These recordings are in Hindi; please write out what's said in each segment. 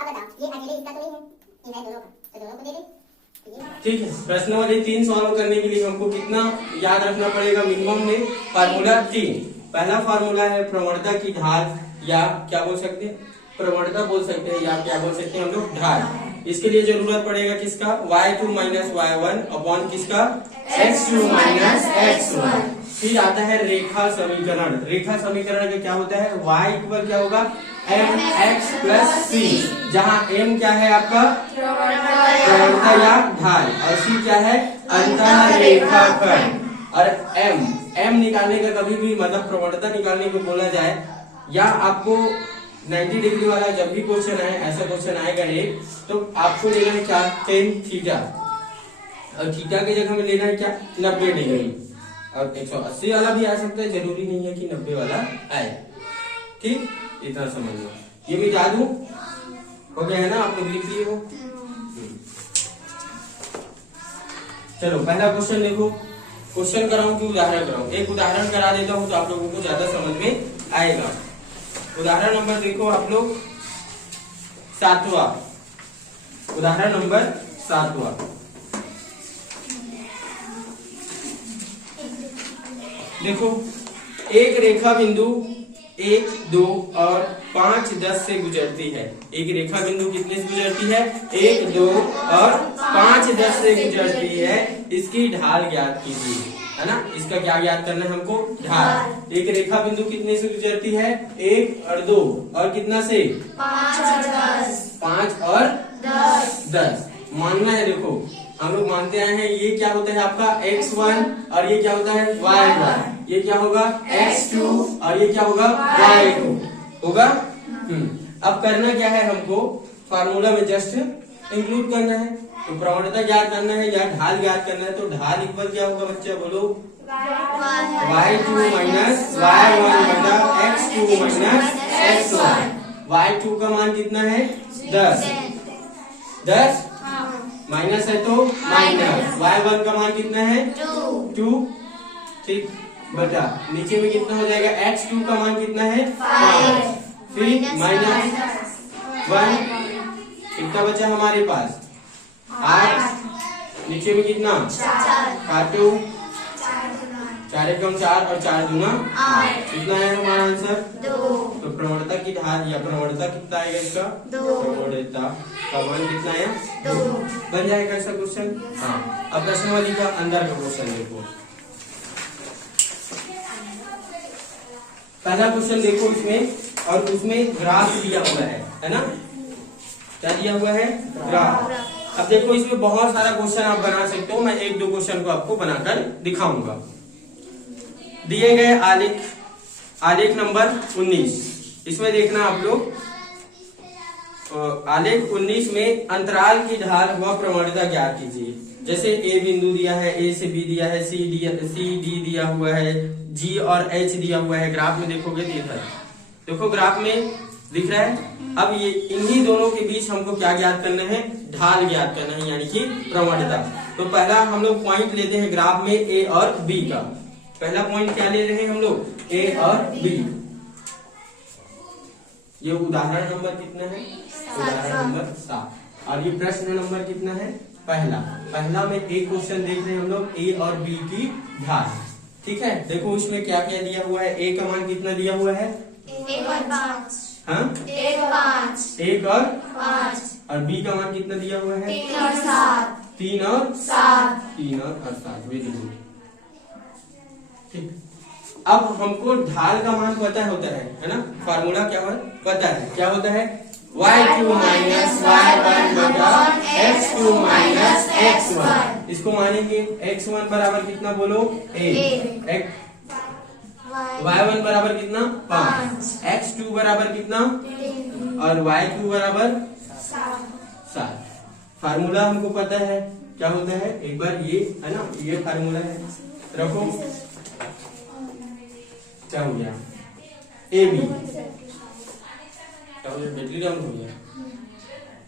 अब बताओ ये अकेले इसका तो नहीं है, ये है दोनों का, तो दोनों को दे दे। ठीक है, प्रश्न नंबर 3 सॉल्व करने के लिए हमको कितना याद रखना पड़ेगा? मिनिमम में फार्मूला 3। पहला फार्मूला है प्रवणता की ढाल, या क्या बोल सकते हैं, प्रवणता बोल सकते हैं, या क्या बोल सकते हैं हम लोग, ढाल। इसके लिए जरूरत पड़ेगा किसका? y2 माइनस y1 अपॉन किसका? x2 minus x1। फिर आता है रेखा समीकरण। रेखा समीकरण का क्या होता है? y इक्वल क्या होगा? mx प्लस c, जहाँ m क्या है आपका? प्रवणता या ढाल, और c क्या है? अंतः रेखाखंड। और m निकालने का कभी भी मतलब प्रवणता निकालने को बोला जाए, या आपको 90 डिग्री वाला जब भी क्वेश्चन आए, ऐसा क्वेश्चन आएगा एक, तो आपको लेना है क्या? tan थीटा, और थीटा की जगह में लेना है क्या? 90 डिग्री। और 180 वाला भी आ सकता है, जरूरी नहीं है कि 90 वाला आए। ठीक, इतना समझ लो। ये भी बता दूं, हो गया है ना? आप लोग लिख लिए हो? चलो पहला क्वेश्चन देखो। क्वेश्चन कराऊं कि उदाहरण कराऊं? एक उदाहरण करा देता हूं तो आप लोगों को ज्यादा समझ में आएगा। उदाहरण नंबर देखो आप लोग 7वां। उदाहरण नंबर 7वां। देखो, एक रेखा बिंदु 1, 2 और 5, 10 से गुजरती है। एक रेखा बिंदु कितने से गुजरती है? 1, 2 और 5, 10 से गुजरती है। इसकी ढाल ज्ञात कीजिए, है ना? इसका क्या ज्ञात करना है हमको? ढाल। एक रेखा बिंदु कितने से गुजरती है? 1 और 2 और कितना से? 5 और 10। 5 और 10 मानना है। देखो हम लोग मानते आए हैं, ये क्या होता है आपका? x1, और ये क्या होता है? y1। ये क्या होगा? x2, और ये क्या होगा? y2 होगा। अब करना क्या है हमको? फार्मूला में जस्ट इंक्लूड करना है। तो प्रवणता ज्ञात करना है या ढाल ज्ञात करना है, तो ढाल इक्वल क्या होगा बच्चा? बोलो, y2 माइनस y1 बटा x2 माइनस x1। y2 का मान कितना है? 10 माइनस है तो माइनस। y1 का मान कितना है? 2। ठीक, बटा नीचे में कितना हो जाएगा? x2 का मान कितना है? 5। फिर माइनस 1, कितना बचा हमारे पास? 8। नीचे में कितना? 4। 4 एकम 4 और 4 दूना 8। कितना है हमारा आंसर? 2। तो प्रवणता की ढाल या प्रवणता कितना आएगा इसका? 2। प्रवणता का मान कितना है? 2। बन जाएगा ऐसा क्वेश्चन। हाँ, अब प्रश्नावली का अंदर का क्वेश्चन देखो। पहला क्वेश्चन देखो इसमें, और उसमें ग्राफ दिया हुआ है ना? क्या दिया हुआ है? ग्राफ। अब देखो इसमें बहुत सारा क्वेश्चन आप बना सकते हो, मैं 1-2 क्वेश्चन को आपको बनाकर दिखाऊंगा। दिए गए आलेख नंबर 19, इसमें देखना आप लोग, आलेख 19 में अंतराल की ढाल व प्रवणता ज्ञात कीजिए। जैसे ए बिंदु दिया है, ए से बी दिया है, सी डी दिया हुआ है, जी और एच दिया हुआ है। ग्राफ में देखोगे दिख रहा है, देखो ग्राफ में दिख रहा है। अब ये इन्हीं दोनों के बीच हमको क्या ज्ञात करना है? ढाल ज्ञात करना है, यानी कि प्रवणता। तो पहला हम लोग पॉइंट लेते हैं ग्राफ में ए और बी का। पहला पॉइंट क्या ले रहे हैं हम लोग? ए और बी। ये उदाहरण नंबर कितना है? उदाहरण नंबर 7। और ये प्रश्न नंबर कितना है? पहला में एक क्वेश्चन देख रहे हैं हम लोग, ए और बी की ढाल। ठीक है, देखो इसमें क्या क्या दिया हुआ है। ए का मान कितना दिया हुआ है? 1 और 5। हाँ, 1 और 5। 1 और 5। और बी का मान कितना दिया हुआ है? 3 और 7। 3 और 7। 3 और 7। Very good. ठीक, अब हमको ढाल का मान पता होता है ना? फार्मूला क्या है? पता है। क्या होता है? y2 माइनस y1 बटा x2 माइनस x1। इसको मानेंगे x1 बराबर कितना? बोलो, a। y1 बराबर कितना? 5। x2 बराबर कितना? और y2 बराबर 7। फार्मूला हमको पता है क्या होता है? एक बार ये है ना, ये फार्मूला है, रखो। क्या हो गया? ए बी बैटरी डाउन हो गया।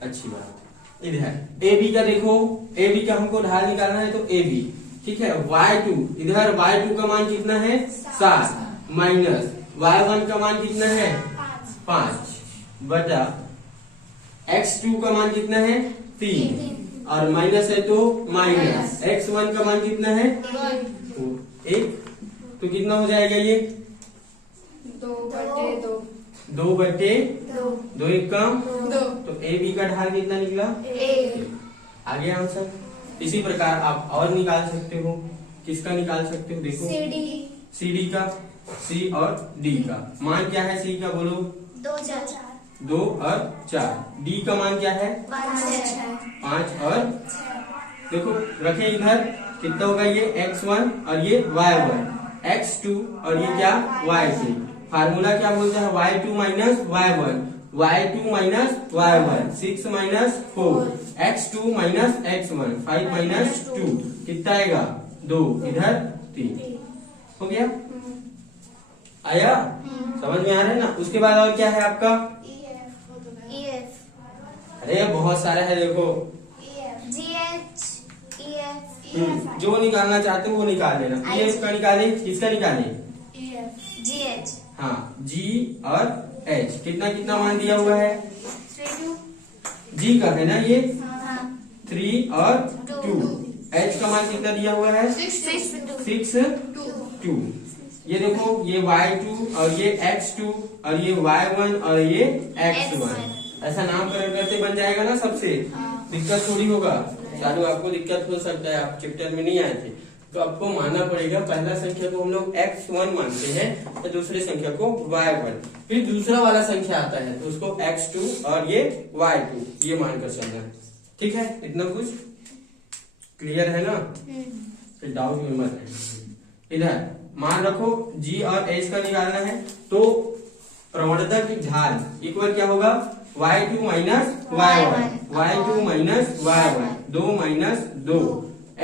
अच्छी बात। इधर ए बी का देखो, ए बी का हमको ढाल निकालना है, तो ए बी। ठीक है, y2 इधर y2 का मान कितना है? 7 माइनस y1 का मान कितना है? 5 बटा x2 का मान कितना है 3 और माइनस है तो माइनस। x1 का मान कितना है 1, तो कितना हो जाएगा ये 2/2 2 एक कम, तो ए बी का ढाल कितना निकला 1 आगे आंसर। इसी प्रकार आप और निकाल सकते हो, किसका निकाल सकते हो देखो सी डी का, सी और डी का मान क्या है, सी का बोलो 2 और 4, डी का मान क्या है 5 और देखो रखे इधर कितना होगा ये x1 और ये y1, x2 और ये क्या y3। फार्मूला क्या बोलता है y2 minus y1, y2 minus y1, 6 minus 4, x2 minus x1, 5 minus 2 कितना आएगा 2, इधर 3 हो गया। आया समझ में आ रहा है ना। उसके बाद और क्या है आपका, अरे बहुत सारा है देखो, जो निकालना चाहते हो वो निकाल लेना। EF का निकाले, किसका निकाले हाँ G और H, कितना कितना मान दिया हुआ है G का है ना ये 3 और 2, H का मान कितना दिया हुआ है 6 2। ये देखो ये y2 और ये x2 और ये y1 और ये x1, ऐसा नामकरण करते बन जाएगा ना सबसे, दिक्कत थोड़ी होगा। चालू आपको दिक्कत हो सकता है, आप चैप्टर में नहीं आए थे तो आपको मानना पड़ेगा पहला संख्या को हम लोग x1 मानते हैं तो दूसरी संख्या को y1, फिर दूसरा वाला संख्या आता है तो उसको x2 और ये y2 ये मानकर चलना है। ठीक है, इतना कुछ क्लियर है ना, फिर डाउट में मत है। इधर मान रखो G और H का निकालना है तो प्रवणता की ढाल इक्वल क्या होगा y2 minus y1, y2 minus y1, 2 minus 2,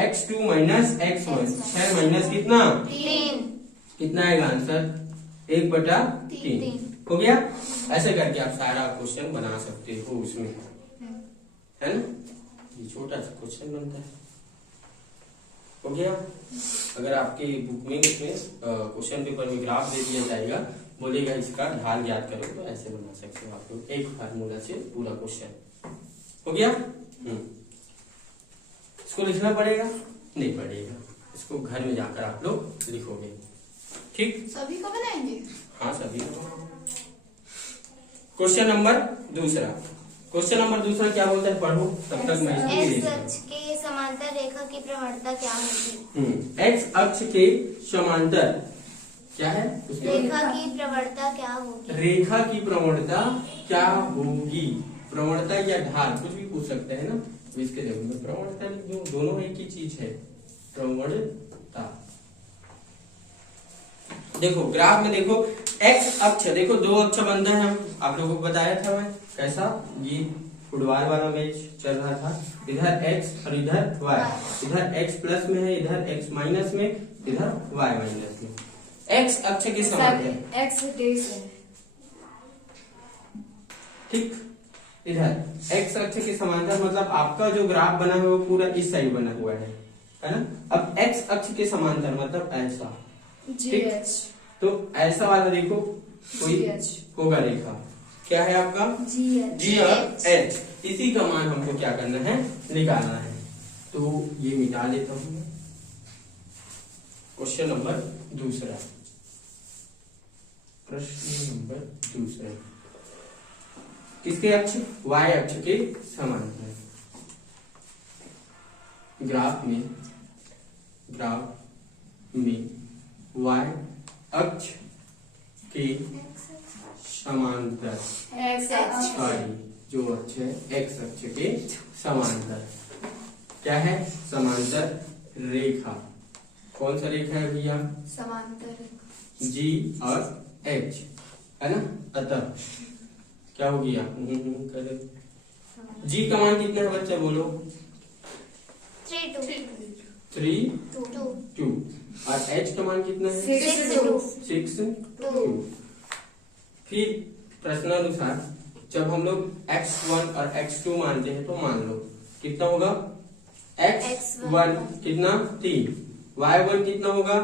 x2 minus x1, 6 minus कितना कितना आएगा आंसर 1/3 हो गया। ऐसे करके आप सारा क्वेश्चन बना सकते हो उसमें, है ना। ये छोटा सा क्वेश्चन बनता है, हो गया। अगर आपके बुक में उसमें क्वेश्चन पेपर में ग्राफ दे दिया जाएगा, बोलेगा इसका ढाल याद करो, तो ऐसे बना सकते हो आप लोग, एक फार्मूला से पूरा क्वेश्चन हो गया। इसको लिखना पड़ेगा नहीं पड़ेगा, इसको घर में जाकर आप लोग लिखोगे। ठीक, सभी को बनाएंगे हाँ सभी को। क्वेश्चन नंबर दूसरा, क्वेश्चन नंबर दूसरा क्या बोलता है पढ़ो, तब तक मैं इसको एक्स लिख लूं। अक्ष के समांतर रेखा की प्रवणता क्या होगी? एक्स अक्ष के समांतर क्या है उसके रेखा की प्रवणता क्या होगी? रेखा की प्रवणता क्या होगी, प्रवणता या ढाल कुछ भी पूछ सकते हैं ना, तो इसके जगह में प्रवणता लिख दूं, दोनों एक ही चीज है प्रवणता। देखो ग्राफ में देखो एक्स अक्ष, देखो दो अक्ष बनता है, हम आप लोगों को बताया था मैं कैसा, ये फुटबॉल वाला मैच चल रहा था, इधर x और इधर y, इधर x प्लस में है, इधर x माइनस में, इधर y माइनस में। x अक्ष के समांतर x डेश है, ठीक, इधर x अक्ष के समांतर मतलब आपका जो ग्राफ बना है वो पूरा इस साइड बना हुआ है ना। अब x अक्ष के समांतर मतलब ऐसा, GH तो ऐसा वाला देखो कोई होगा रेखा, क्या है आपका G और H, इसी का मान हमको क्या करना है निकालना है। तो ये मिटा लेता हूं। क्वेश्चन नंबर दूसरा, प्रश्न नंबर दूसरा, किसके अक्ष, y अक्ष के समांतर। ग्राफ में y अक्ष के समांतर, सॉरी जो अक्ष है x अक्ष के समांतर क्या है, समांतर रेखा। कौन सा रेखा है भैया, समांतर G और H है ना। अतः क्या हो गया, करे G का मान कितना है बच्चा बोलो, 3 2, और H का मान कितना है 6 2। फिर प्रश्नानुसार जब हम लोग x1 और x2 मानते हैं तो मान लो कितना होगा, x1 कितना 3, y1 कितना होगा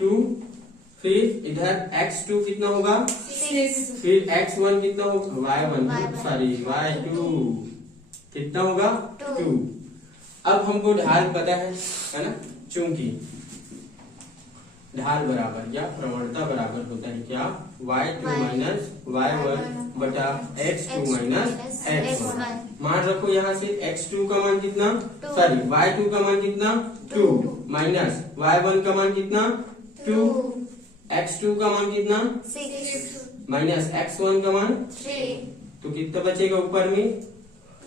2, फिर इधर x2 कितना होगा, 6 फिर x1 कितना होगा, y1 Y1 सॉरी y2 कितना होगा, Two. 2। अब हमको ढाल पता है ना, चूंकि ढाल बराबर या प्रवणता बराबर होता है क्या, y2 माइनस y1 बटा x2 माइनस x1। मान रखो यहाँ से x2 का मान कितना, Two. सॉरी y2 का मान कितना 2 Two. माइनस y1 का मान कितना 2, x2 का मान कितना 6 माइनस x1 का मान, 3 तो कितना बचेगा ऊपर में,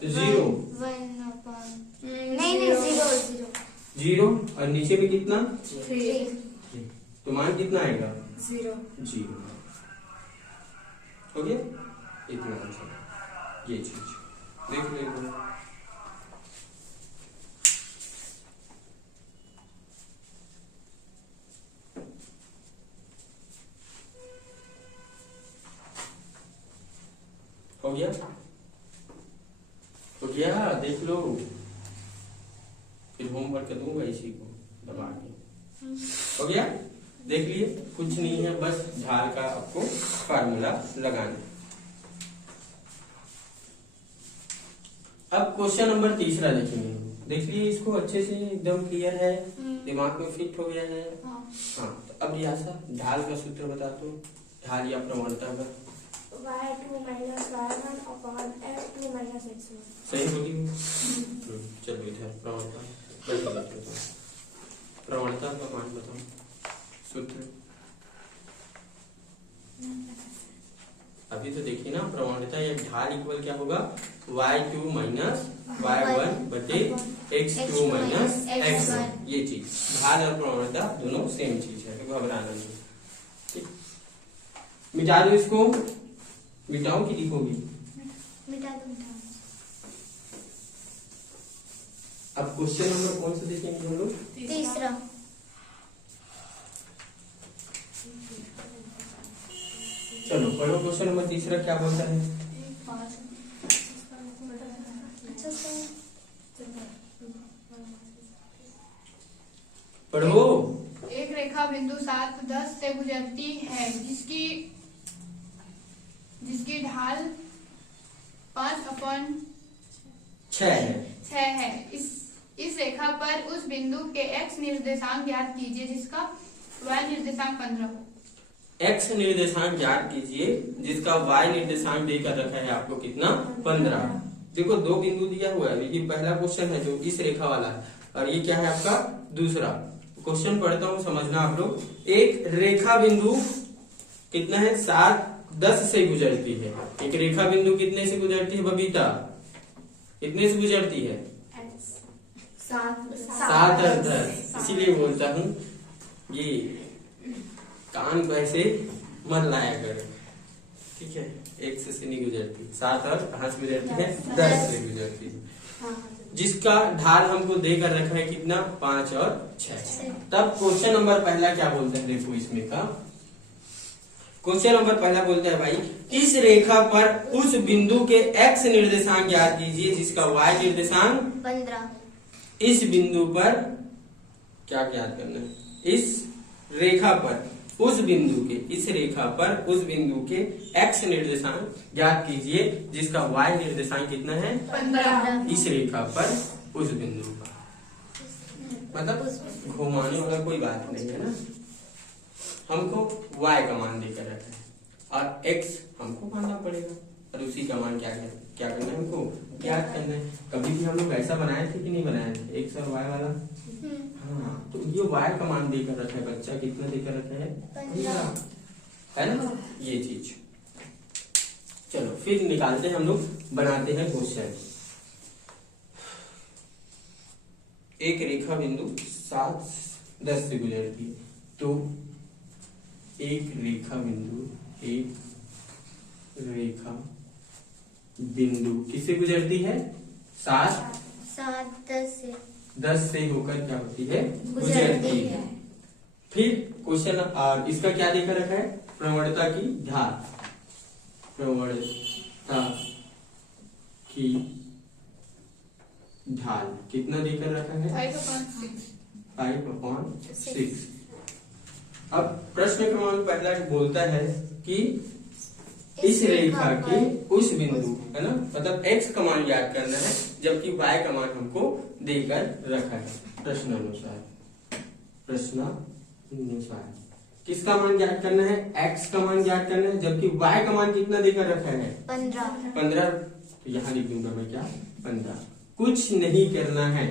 0 नहीं 0 0 और नीचे में कितना, 3 तो मान कितना आएगा, 0 0। हो गया, इतना आंसर। ये चीज देख लेंगे। हो गया, हो गया, देख लो, फिर होमवर्क दूंगा इसी को दबा के। हो गया, देख लिए, कुछ नहीं है, बस ढाल का आपको फार्मूला लगाना है। अब क्वेश्चन नंबर तीसरा देखेंगे। देखिए इसको अच्छे से एकदम क्लियर है, दिमाग में फिट हो गया है। हाँ, तो अब यहाँ ढाल का सूत्र बता दो, ढाल या प्रवणता का। y2 minus y1 upon x2 minus x1। सही होगी। चलो इधर प्रवणता का मान बताओ, सूत्र। अभी तो देखिए ना, प्रवणता या ढाल इक्वल क्या होगा, y2 माइनस y1 बटे x2 माइनस x1। ये चीज ढाल और प्रवणता दोनों सेम चीज है, तो घबराना नहीं। ठीक, मिटा दो इसको, मिटाओ कि लिखोगी, मिटा दो। अब क्वेश्चन नंबर कौन सा देखेंगे हम लोग, तीसरा। चलो पढ़ो क्वेश्चन नंबर तीसरा क्या बोलता है। पढ़ो। एक रेखा बिंदु 7, 10 से गुजरती है जिसकी ढाल 5/6 है। इस रेखा पर उस बिंदु के x निर्देशांक ज्ञात कीजिए जिसका y निर्देशांक 15 हो। x निर्देशांक ज्ञात कीजिए जिसका y निर्देशांक देकर रखा है आपको कितना, 15। देखो दो बिंदु दिया हुआ है, ये पहला क्वेश्चन है जो इस रेखा वाला है, और ये क्या है आपका दूसरा क्वेश्चन। पढ़ता हूँ, समझना आप लोग। एक रेखा बिंदु कितना है, 7, 10 से गुजरती है। एक रेखा बिंदु कितने से गुजरती है बबीता, कितने से गुजरती है, 7 और 10। इसीलिए बोलता हूँ ये कान को ऐसे मत लाया कर, ठीक है। 1 से नहीं गुजरती, 7 और कहाँ से गुजरती है, 10 से गुजरती है। जिसका ढाल हमको देकर रखा है कितना, 5 और 6। तब क्वेश्चन नंबर पहला क्या बोलते हैं, देखो इसमें का क्वेश्चन नंबर पहला बोलता है भाई, इस रेखा पर उस बिंदु के x निर्देशांक ज्ञात कीजिए जिसका y निर्देशांक 15। इस बिंदु पर क्या ज्ञात करना है, इस रेखा पर उस बिंदु के, इस रेखा पर उस बिंदु के x निर्देशांक ज्ञात कीजिए जिसका y निर्देशांक कितना है, 15। इस रेखा पर उस बिंदु पर, मतलब घुमाने वाला कोई बात नहीं है ना। हमको y का मान देकर रखा है और x हमको मानना पड़ेगा, और उसी का मान क्या करना है, हमको ज्ञात करना है। कभी भी हम लोग ऐसा बनाए थे कि नहीं बनाए थे, x और y वाला। हाँ, तो ये y का मान देकर रखा है, बच्चा कितना देकर रखा है, 15, है ना, ये चीज। चलो फिर निकालते हैं हम लोग, बनाते हैं क्वेश्चन। एक रेखा बिंदु 7, 10 से गुजरती है, तो एक रेखा बिंदु किससे गुजरती है, 7, 10 से होकर क्या होती है, गुजरती है। फिर क्वेश्चन और इसका क्या देकर रखा है, प्रवणता की ढाल, प्रवणता की ढाल कितना देकर रखा है, 5/6। 5/6। अब प्रश्न क्रमांक पहला बोलता है कि इस रेखा के उस बिंदु है ना, मतलब x का मान याद करना है जबकि y का मान हमको देकर रखा है। प्रश्नानुसार किसका मान याद करना है? x का मान याद करना है जबकि y का मान कितना देकर रखा है? 15। तो यहाँ लिख दूंगा मैं क्या? 15। कुछ नहीं करना है।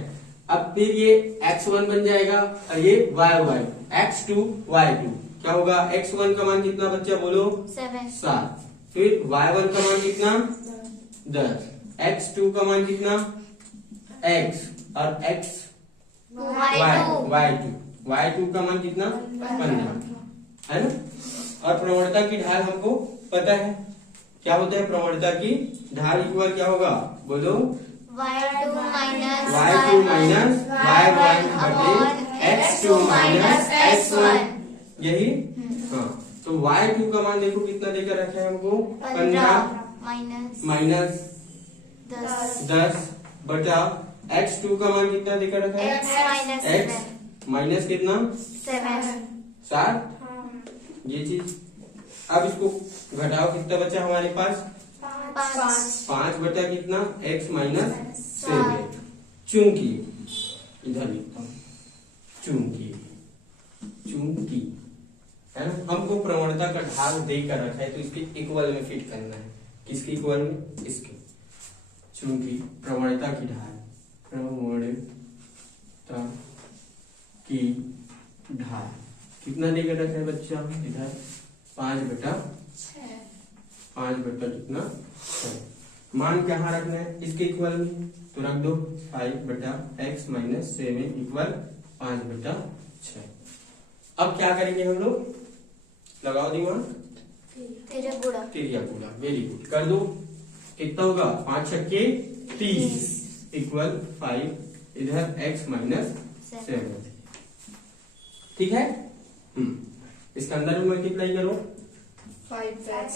अब फिर ये x1 बन जाएगा और ये y1, x2 y2 क्या होगा? x1 का मान कितना बच्चा बोलो? 7। फिर y1 का मान कितना? 10। x2 का मान कितना? x और y2 का मान कितना? 15 है ना। और प्रवणता की ढाल हमको पता है क्या होता है? प्रवणता की ढाल इक्वल क्या होगा बोलो? y2 माइनस y1 बटे x2 माइनस x1। यही हाँ। तो y2 का मान देखो कितना देकर रखा है हमको? 15 माइनस 10 बटा x2 का मान कितना देकर रखा है? x माइनस कितना? 7। ये चीज अब इसको घटाओ, कितना बचा हमारे पास? 5 बटा कितना? x minus 7। चूंकि इधर लिखता हूँ चूंकि है ना, हमको प्रवणता का ढाल देकर रखा है तो इसके इक्वल में फिट करना है। किसके इक्वल में? इसके। चूंकि प्रवणता की ढाल कितना देकर रखा है बच्चा? इधर 5 बटा कितना? 6। मान कहाँ रखना है? इसके इक्वल में, तो रख दो 5 बटा x माइनस 7 इक्वल 5 बटा 6। अब क्या करेंगे हम लोग? लगाओ दिमाग। तिरिया गुणा। वेरी गुड, कर दो। कितना होगा? 5 छक्के 30 इक्वल 5 इधर x माइनस 7। ठीक है। इसके अंदर में मल्टीप्लाई करो। 5x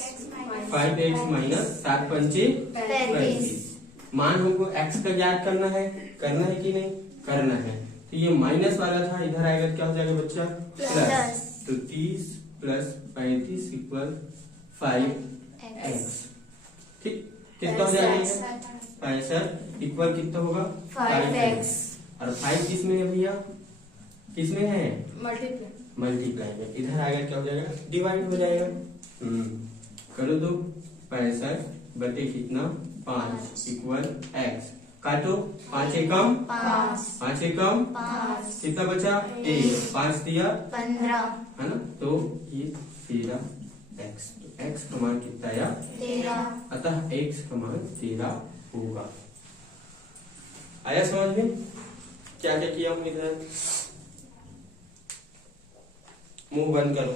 माइनस 7 पंचे 35। मान हमको x का ज्ञात करना है कि नहीं? करना है। तो ये माइनस वाला था, इधर आएगा क्या हो जाएगा बच्चा? प्लस। तो 30 प्लस 35 इक्वल 5x। ठीक, कितना हो जाएगा? 65 इक्वल कितना होगा? 5x। और 5 किसमें है भैया? किसमें है? मल्टीप्लाई में। इधर आएगा क्या हो जाएगा? डिवाइड हो जाएगा। करो दो। 65 बटे कितना? 5 इक्वल x। काटो। 5 एकम 5 एकम 5। कितना बचा? 1। 5 दिया 15 है ना। तो ये 13x। तो x का मान कितना आया? 13। अतः x का मान 13 होगा। आया समझ में? क्या क्या किया हमने इधर? मुंह बंद करो।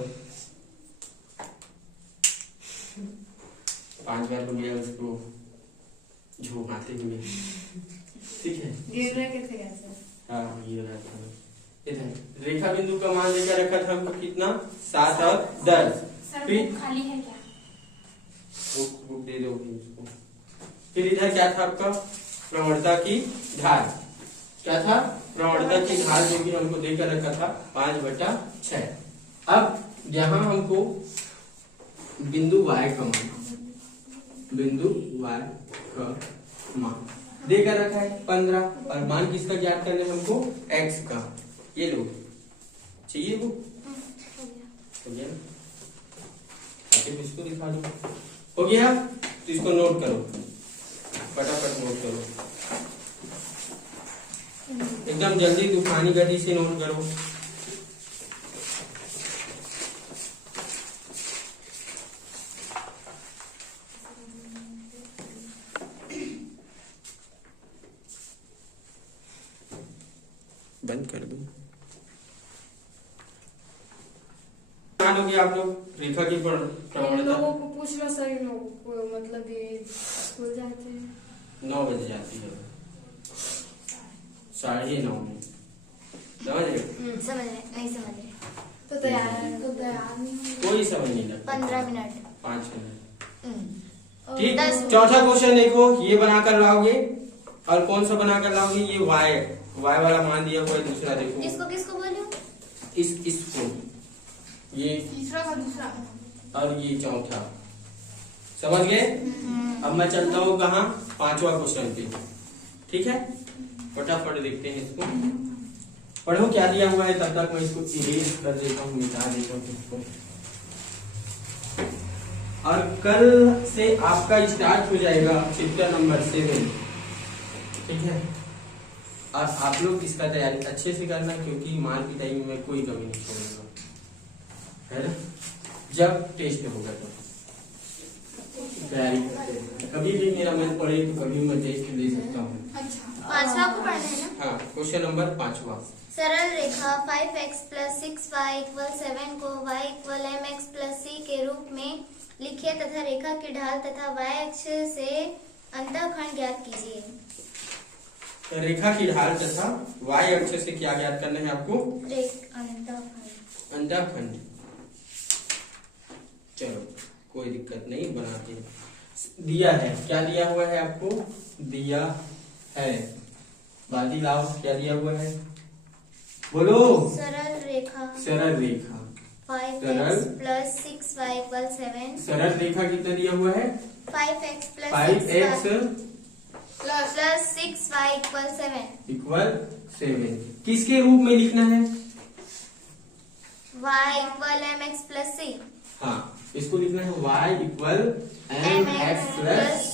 5 बार हो गया उसको झोंकाते हुए। ठीक है। गिर रहा कैसे? हाँ, गिर रहा था। इधर रेखा बिंदु का मान लेकर रखा था हमको कितना? 7 और 10। फिर खाली है क्या? बुक दे दो उसको। फिर इधर क्या था आपका? प्रवणता की ढाल। क्या था? प्रवणता की ढाल जो कि हमको देकर रखा था 5 बटा 6। अब यहाँ हमको बिंदु y का मान देकर रखा है 15 और मान किसका ज्ञात करना है हमको? x का। ये लो, चाहिए वो? हो गया। इसको दिखा दो। हो गया। तो इसको नोट करो, फटाफट नोट करो, एकदम जल्दी तूफानी गति से नोट करो। बंद कर दो। लोगे आप लोग रेखा की प्रवणता? लोगों को पूछ लो सर, लोगों को मतलब ये स्कूल जाते हैं 9 बजे जाती है, 9:30 में। समझ रहे? नहीं समझ रहे। तो तैयार नहीं। कोई समझ नहीं लगता। 15 मिनट 5 मिनट। ठीक। चौथा क्वेश्चन देखो, ये बनाकर लाओगे। और कौन सा बनाकर लाओगे? ये y वाला मान दिया हुआ है दूसरा। देखो इसको किसको बोलूं? इसको ये तीसरा का दूसरा। और ये चौथा। समझ गए? अब मैं चलता हूँ कहाँ, पांचवा क्वेश्चन पे। ठीक है, फटाफट देखते हैं इसको। पढ़ो क्या दिया हुआ है, तब तक मैं इसको इरेज कर देता हूँ, मिटा देता हूँ इसको। और कल से आपका स्टार्ट हो जाएगा चैप्टर नंबर 7। ठीक है, और आप लोग इसका तैयारी अच्छे से करना, क्योंकि मार पिटाई में कोई कमी नहीं छोड़ूंगा, है ना। जब टेस्ट होगा तो तैयारी करते हैं। कभी भी मेरा मन पड़े तो कभी मैं टेस्ट ले सकता हूँ। अच्छा, पांचवा को पढ़ना है ना। हाँ, क्वेश्चन नंबर 5वां। सरल रेखा 5x + 6y = 7 को y = mx + c के रूप में लिखिए तथा रेखा की ढाल तथा y अक्ष से अंतःखंड ज्ञात कीजिए। रेखा की ढाल तथा y अक्ष से क्या ज्ञात करना है आपको? अंतःखंड। चलो कोई दिक्कत नहीं, बनाते हैं। दिया है, क्या दिया हुआ है आपको? दिया है, बादी लाओ, क्या दिया हुआ है बोलो? सरल रेखा 5x + 6y = 7। सरल रेखा कितना दिया हुआ है? 5x + 5x 6y = 7। इक्वल 7। किसके रूप में लिखना है? y = mx + c। हाँ, इसको लिखना है y = mx + c।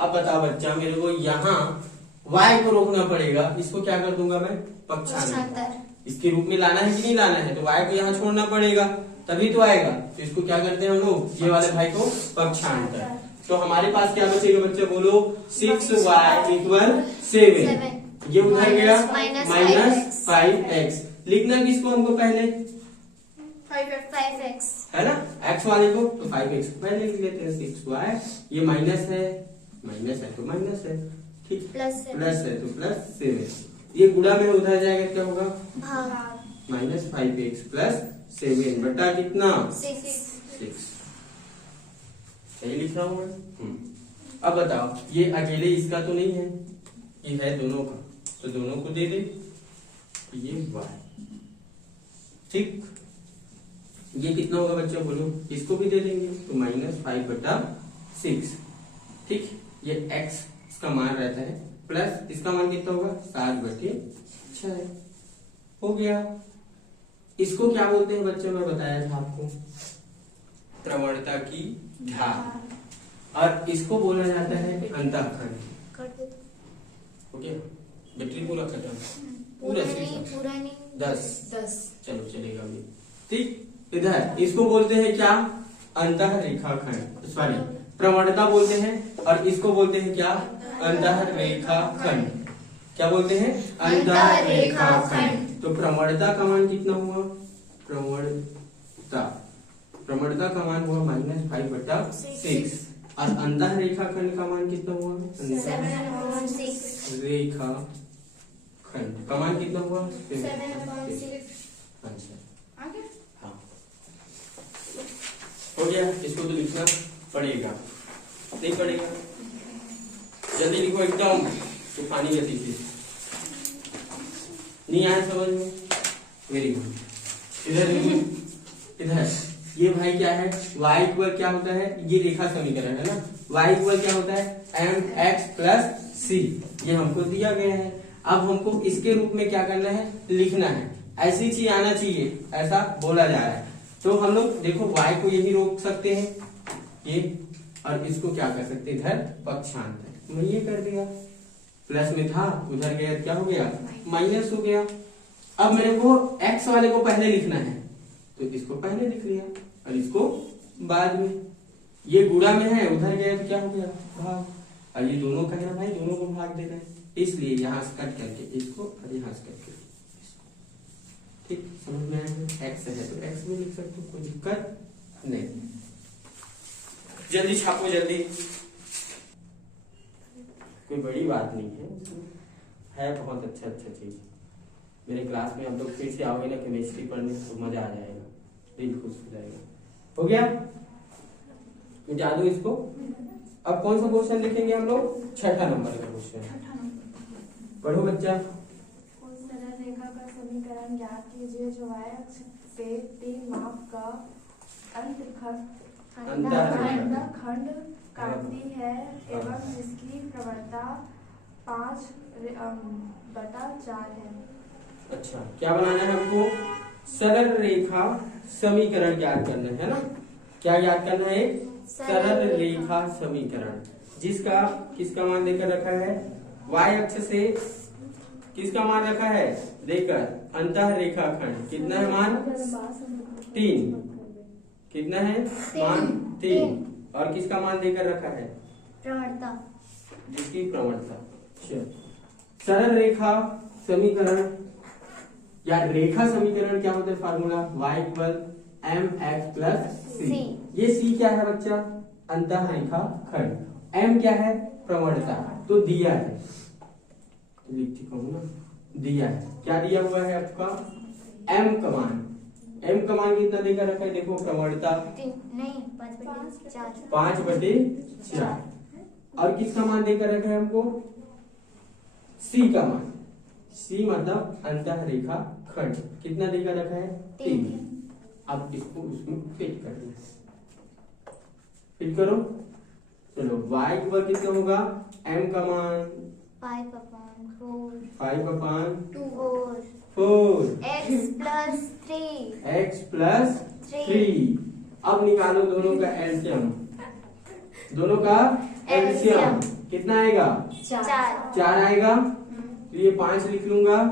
अब बताओ बच्चा, मेरे को यहाँ y को रोकना पड़ेगा, इसको क्या कर दूंगा मैं? पक्षांतर। इसके रूप में लाना है कि नहीं लाना है? तो y को यहाँ छोड़ना पड़ेगा, तभी तो आएगा। तो इसको क्या करते हैं हम लोग, ये वाले भाई को पक्षांतर। तो हमारे पास क्या बचेगा बच्चे बोलो? 6y = 7। ये उधर गया -5x। लिखना किसको हमको पहले? 5x है ना, x वाले को, तो 5x को पहले लिख लेते हैं। 6y, ये माइनस है तो माइनस है, ठीक, प्लस है तो +7। ये गुणा में उधर जाएगा, क्या होगा? -5x + 7 बटा कितना? 6। सही लिखा हुआ है। अब बताओ, ये अकेले इसका तो नहीं है, ये है दोनों का, तो दोनों को दे दे। ये y, ठीक, ये कितना होगा बच्चा बोलो? इसको भी दे देंगे, तो -5/6। ठीक, ये x इसका मान रहता है, प्लस इसका मान कितना होगा? 7/6 हो गया। इसको क्या बोलते हैं बच्चों, मैं बताया था आपको, प्रवणता की ढाल। और इसको बोला जाता है अंतःखंड। ओके, बैटरी पूरा खत्म, पूरा 10। चलो चलेगा अभी, ठीक। इधर इसको बोलते हैं क्या? अंतः रेखाखंड, सॉरी प्रवणता बोलते हैं। और इसको बोलते हैं क्या? अंतः रेखाखंड। क्या बोलते हैं? अंतः रेखाखंड। तो प्रवणता का मान कितना हुआ? प्रवणता का मान हुआ -5/6। और अंतः रेखाखंड का मान कितना हुआ? रेखाखंड का मान कितना हुआ? 7/6। हाँ, हो गया। इसको तो लिखना पड़ेगा, नहीं पड़ेगा? जल्दी लिखो, एकदम तूफानी गति से। नहीं आया समझ में? Very good. इधर इधर ये भाई क्या है? y इक्वल क्या होता है? ये रेखा समीकरण है ना। y इक्वल क्या होता है? mx + c। ये हमको दिया गया है। अब हमको इसके रूप में क्या करना है? लिखना है। ऐसी चीज आना चाहिए, ऐसा बोला जा रहा है। तो हम लोग देखो y को यही रोक सकते हैं, ये, और इसको क्या कर सकते हैं? इधर पक्षांतर। मैं ये कर दिया, प्लस में था, उधर गया, क्या हो गया? माइनस हो गया। अब मेरे को x वाले को पहले लिखना है, तो इसको पहले लिख लिया और इसको बाद में। ये गुणा में है, उधर गया तो क्या हो गया? भाग। और ये दोनों का है भाई, दोनों को भाग देना है, इसलिए यहाँ से कट करके इसको और यहाँ से कट करके, ठीक, समझ में आएगा? x है तो x में लिख सकते हो, कोई दिक्कत नहीं। जल्दी छापो, जल्दी, कोई बड़ी बात नहीं है बहुत अच्छा चीज। मेरे क्लास में आप लोग फिर से आओगे ना केमिस्ट्री पढ़ने, तो मजा आ जाएगा, दिल खुश हो जाएगा। हो गया? मिटा दो इसको। अब कौन सा क्वेश्चन लिखेंगे हम लोग? 6ठा नंबर का क्वेश्चन। पढ़ो बच्चा। सरल रेखा का समीकरण ज्ञात कीजिए जो y अक्ष से 3 माप का अंतःखंड अंतःखंड काटती है एवं जिसकी प्रवणता 5/4 है। अच्छा, क्या बनाना है हमको? सरल रेखा समीकरण ज्ञात करना है ना। क्या ज्ञात करना है? सरल रेखा समीकरण, जिसका किसका मान देकर रखा है? y अक्ष से किसका मान रखा है देकर? अंतः रेखाखंड। कितना है मान? 3। कितना है मान? 3। और किसका मान देकर रखा है? प्रवणता, जिसकी प्रवणता। सरल रेखा समीकरण या रेखा समीकरण क्या होता है? Formula y equal mx plus c। ये c क्या है बच्चा? अंतः रेखा खंड। m क्या है? प्रवणता। तो दिया है, लिख चुका हूं ना, दिया है। क्या दिया हुआ है आपका? m का मान। m का मान कितना देकर रखा है? देखो, प्रवणता 5/4। और किसका मान देकर रखा है हमको? c का मान। c मतलब अंतः रेखा खंड। कितना देकर रखा है? 3। अब इसको उसमें फिट कर दो। फिट करो। चलो, y पर कितना होगा? m का मान 5/4 x प्लस 3। अब निकालो दोनों का एलसीएम। दोनों का एलसीएम कितना आएगा? 4 आएगा। तो ये 5 लिख लूंगा,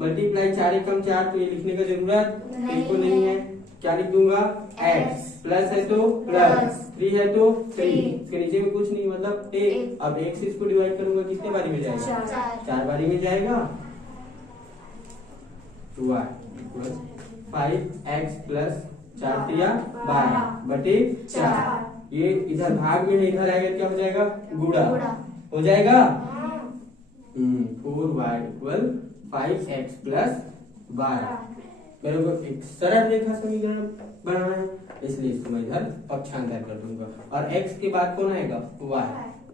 मल्टीप्लाई 4 एकम 4, तो ये लिखने का जरूरत बिल्कुल नहीं है। क्या लिख दूंगा? x प्लस है तो प्लस, 3 है तो 3, इसके नीचे में कुछ नहीं, मतलब 1। अब 1 से इसको डिवाइड करूंगा, कितने बारी में जाएगा? 4 बारी में जाएगा। तो y इक्वल 5x प्लस 4×3=12/4। ये इधर भाग में है, इधर आएगा क्या हो जाएगा? गुणा हो जाएगा। 4y equal 5x plus 12। मेरे को एक सरल रेखा समीकरण बनाना है, इसलिए इसको मैं इधर पक्षांतर कर दूंगा। और x के बाद कौन आएगा? y।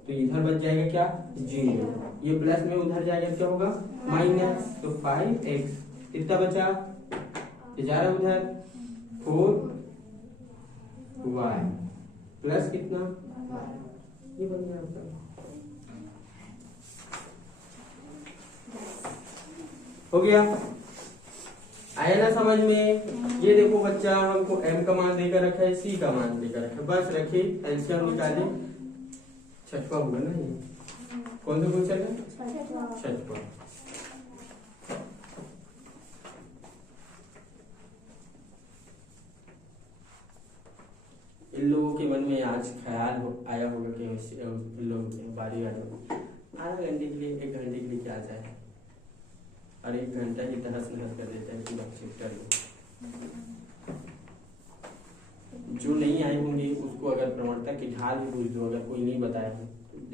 तो इधर बच जाएगा क्या? 0। ये प्लस में उधर जाएगा, क्या होगा? माइनस। तो 5x कितना बचा? ये जा रहा उधर 4y प्लस कितना? ये बन गया आपका। हो गया? आया ना समझ में? ये देखो बच्चा, हमको m का मान देकर रखा है, c का मान देकर रखा है, बस रखे एलसीएम निकाले। छठवा होगा ना ये? कौन सा क्वेश्चन है? छठवा। इन लोगों के मन में आज ख्याल आया होगा कि इन लोगों की बारी आ जाओ, आधा घंटे के लिए, 1 घंटे के लिए क्या जाए, और 1 घंटा ही तहस नहस कर देता है पूरा चैप्टर में। जो नहीं आए होंगे उसको अगर प्रवणता की ढाल भी पूछ दो, अगर कोई नहीं बताया हो